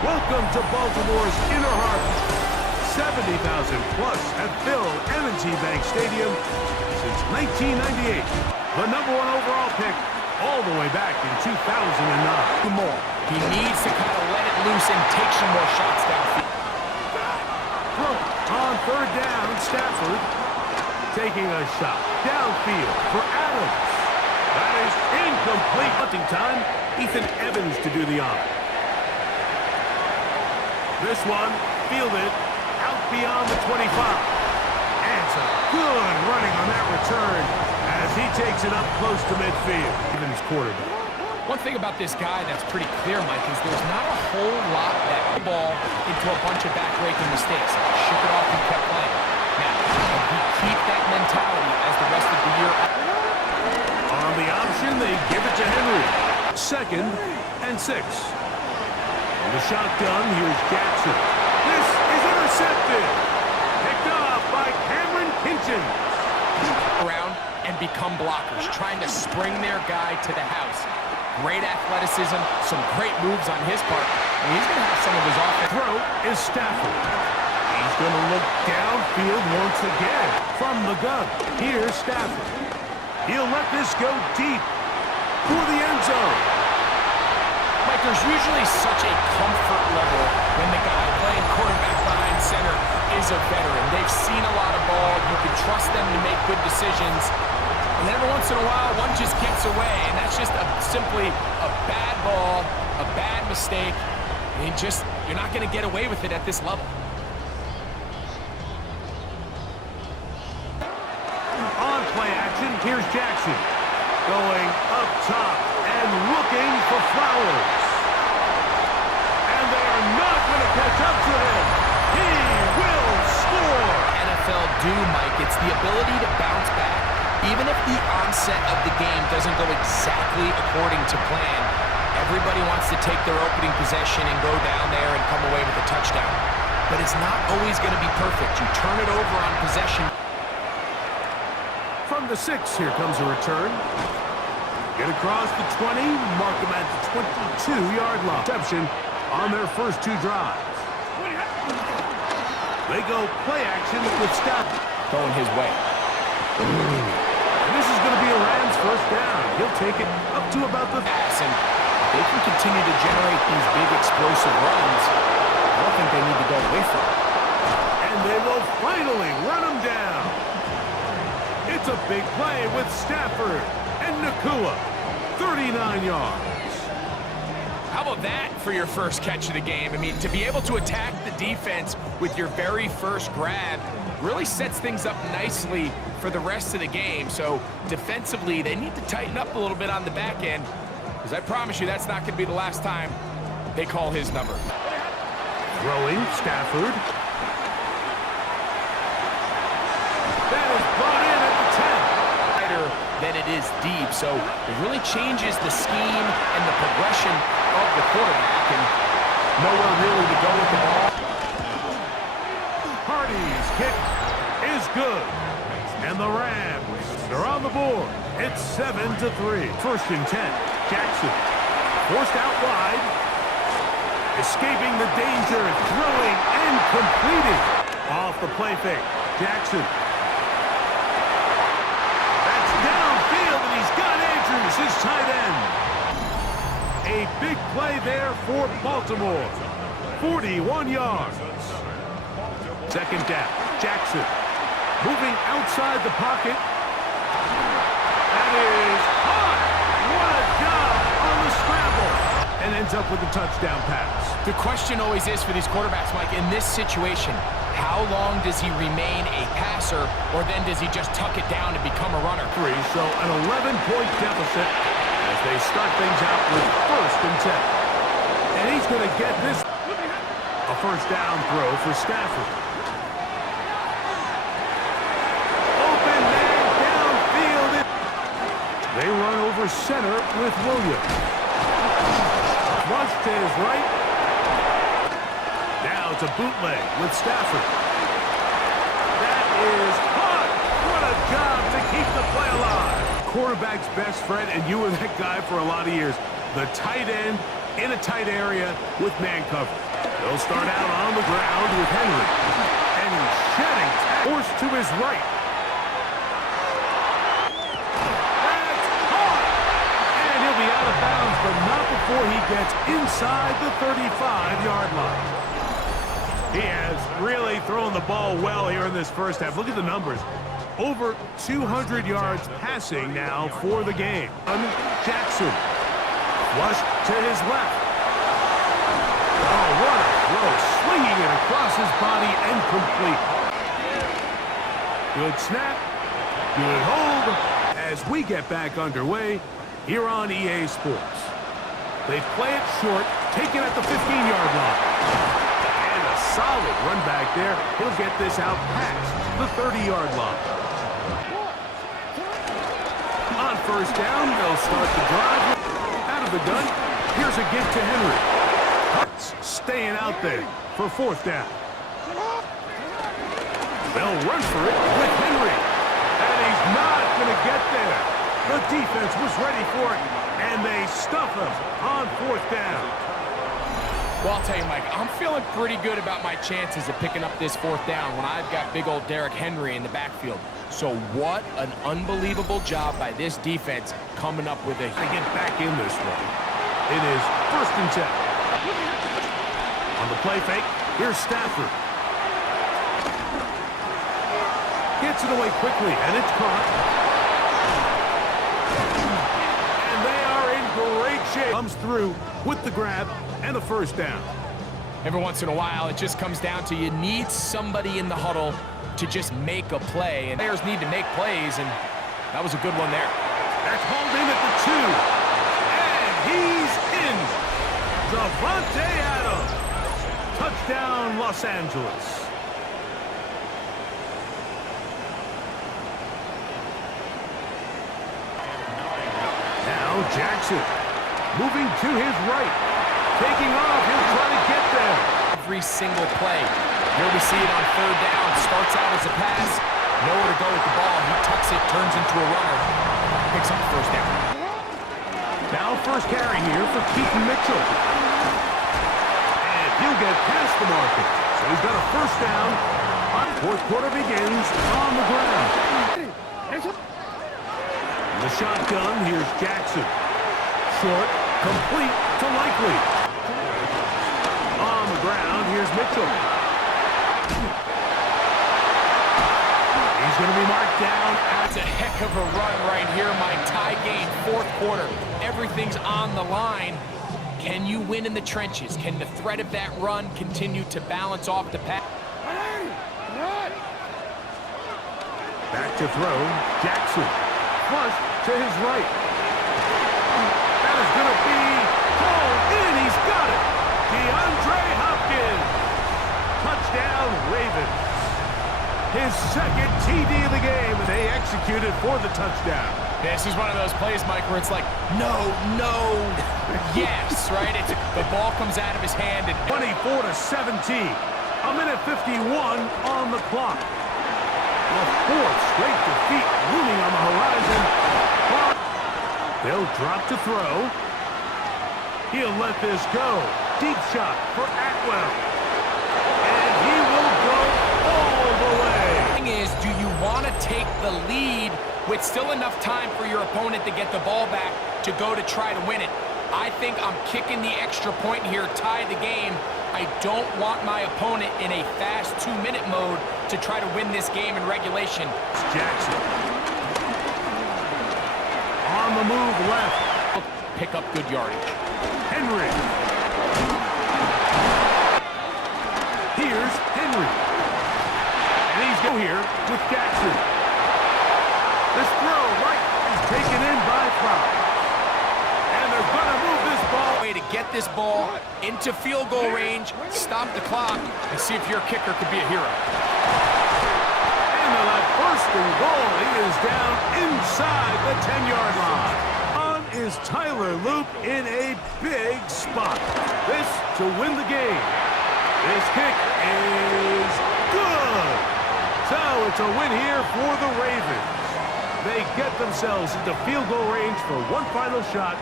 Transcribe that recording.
Welcome to Baltimore's inner heart. 70,000 plus have filled M&T Bank Stadium since 1998. The #1 overall pick all the way back in 2009. More. He needs to kind of let it loose and take some more shots downfield. On third down, Stafford taking a shot downfield for Adams. That is incomplete. Hunting time. Ethan Evans to do the honor. This one fielded out beyond the 25. And some good running on that return as he takes it up close to midfield. Evans quarterback. One thing about this guy that's pretty clear, Mike, is there's not a whole lot that ball into a bunch of back-breaking mistakes. Shook it off and kept playing. Now, can he keep that mentality as the rest of the year? On the option, they give it to Henry. 2nd and 6. On the shotgun, here's Jackson. This is intercepted. Picked off by Cameron Kinchen. Around and become blockers, trying to spring their guy to the house. Great athleticism, some great moves on his part. And he's going to have some of his offense. Throw is Stafford. He's going to look downfield once again. From the gun, here's Stafford. He'll let this go deep for the end zone. Mike, there's usually such a comfort level when the guy playing quarterback behind center is a veteran. They've seen a lot of ball. You can trust them to make good decisions. And every once in a while, one just gets away, and that's just simply a bad ball, a bad mistake. I mean, you're not going to get away with it at this level. On play action, here's Jackson. Going up top and looking for Flowers. And they are not going to catch up to him. He will score. NFL do, Mike. It's the ability to bounce back. Even if the onset of the game doesn't go exactly according to plan, everybody wants to take their opening possession and go down there and come away with a touchdown. But it's not always going to be perfect. You turn it over on possession. From the 6, here comes a return. Get across the 20, mark them at the 22-yard line. Reception on their first 2 drives. They go play action with Stafford. Going his way. And this is going to be a Rams first down. He'll take it up to about the pass, and they can continue to generate these big explosive runs. I don't think they need to go away from it. And they will finally run him down. It's a big play with Stafford and Nakua. 39 yards. How about that for your first catch of the game? I mean, to be able to attack the defense with your very first grab really sets things up nicely for the rest of the game. So defensively, they need to tighten up a little bit on the back end, because I promise you that's not going to be the last time they call his number. Throwing, Stafford. That is brought in at the 10. Than it is deep, so it really changes the scheme and the progression of the quarterback, and nowhere really to go with the ball. Hardy's kick is good, and the Rams are on the board. It's 7-3. 1st and 10. Jackson forced out wide, escaping the danger, throwing and completing. Off the play fake, Jackson. His tight end. A big play there for Baltimore. 41 yards. 2nd down. Jackson moving outside the pocket. That is caught. What a job on the scramble. And ends up with a touchdown pass. The question always is for these quarterbacks, Mike, in this situation, how long does he remain a passer, or then does he just tuck it down and become a runner? So an 11-point deficit as they start things out with 1st and 10. And he's going to get this. A first down throw for Stafford. Open man downfield. They run over center with Williams. Rush to his right. Now it's a bootleg with Stafford. That is caught. What a job to keep the play alive. Quarterback's best friend, and you were that guy for a lot of years. The tight end in a tight area with man cover. They'll start out on the ground with Henry. And he's shedding. Forced to his right. That's caught. And he'll be out of bounds, but not before he gets inside the 35-yard line. He has really thrown the ball well here in this first half. Look at the numbers. Over 200 yards passing now for the game. Jackson. Flushed to his left. Oh, what a throw. Swinging it across his body and complete. Good snap. Good hold. As we get back underway here on EA Sports. They play it short, take it at the 15-yard line. And a solid run back there. He'll get this out past the 30-yard line. On first down, they'll start the drive. Out of the gun, here's a give to Henry. Hurts staying out there for fourth down. They'll run for it with Henry. And he's not going to get there. The defense was ready for it, and they stuff him on fourth down. Well, I'll tell you, Mike, I'm feeling pretty good about my chances of picking up this fourth down when I've got big old Derrick Henry in the backfield. So what an unbelievable job by this defense coming up with a... They get back in this one. It is 1st and 10. On the play fake, here's Stafford. Gets it away quickly, and it's caught. And they are in great shape. Comes through with the grab and a first down. Every once in a while, it just comes down to you need somebody in the huddle to just make a play. And players need to make plays, and that was a good one there. That's hauled in at the 2. And he's in. Davante Adams. Touchdown, Los Angeles. Now Jackson. Moving to his right. Taking off. He'll try to get there. Every single play. Here we see it on third down. Starts out as a pass. Nowhere to go with the ball. He tucks it, turns into a runner. Picks up the first down. Now first carry here for Keaton Mitchell. And he'll get past the marker. So he's got a first down. Fourth quarter begins on the ground. In the shotgun, here's Jackson. Short, complete to Likely. On the ground, here's Mitchell. He's going to be marked down. That's a heck of a run right here, Mike. Tie game, fourth quarter. Everything's on the line. Can you win in the trenches? Can the threat of that run continue to balance off the pass? Back to throw. Jackson. Flush to his right. That is going to be called in. He's got it. DeAndre Hopkins. Touchdown, Ravens. His second TD of the game. They executed for the touchdown. This is one of those plays, Mike, where it's like, no, yes, right? The ball comes out of his hand. And 24-17. A minute 51 on the clock. A fourth straight defeat looming on the horizon. They'll drop to throw. He'll let this go. Deep shot for Atwell. And he will go all the way. The thing is, do you want to take the lead with still enough time for your opponent to get the ball back to go to try to win it? I think I'm kicking the extra point here, tie the game. I don't want my opponent in a fast 2-minute mode to try to win this game in regulation. Jackson. On the move left. Pick up good yardage. Henry. Here's Henry. And he's go here with Jackson. This throw right is taken in by Fowler. And they're going to move this ball. Way to get this ball into field goal range, stop the clock, and see if your kicker could be a hero. And that first and goal, he is down inside the 10-yard line. On is Tyler Loop in a big spot. This to win the game. This kick is good. So it's a win here for the Ravens. They get themselves into field goal range for one final shot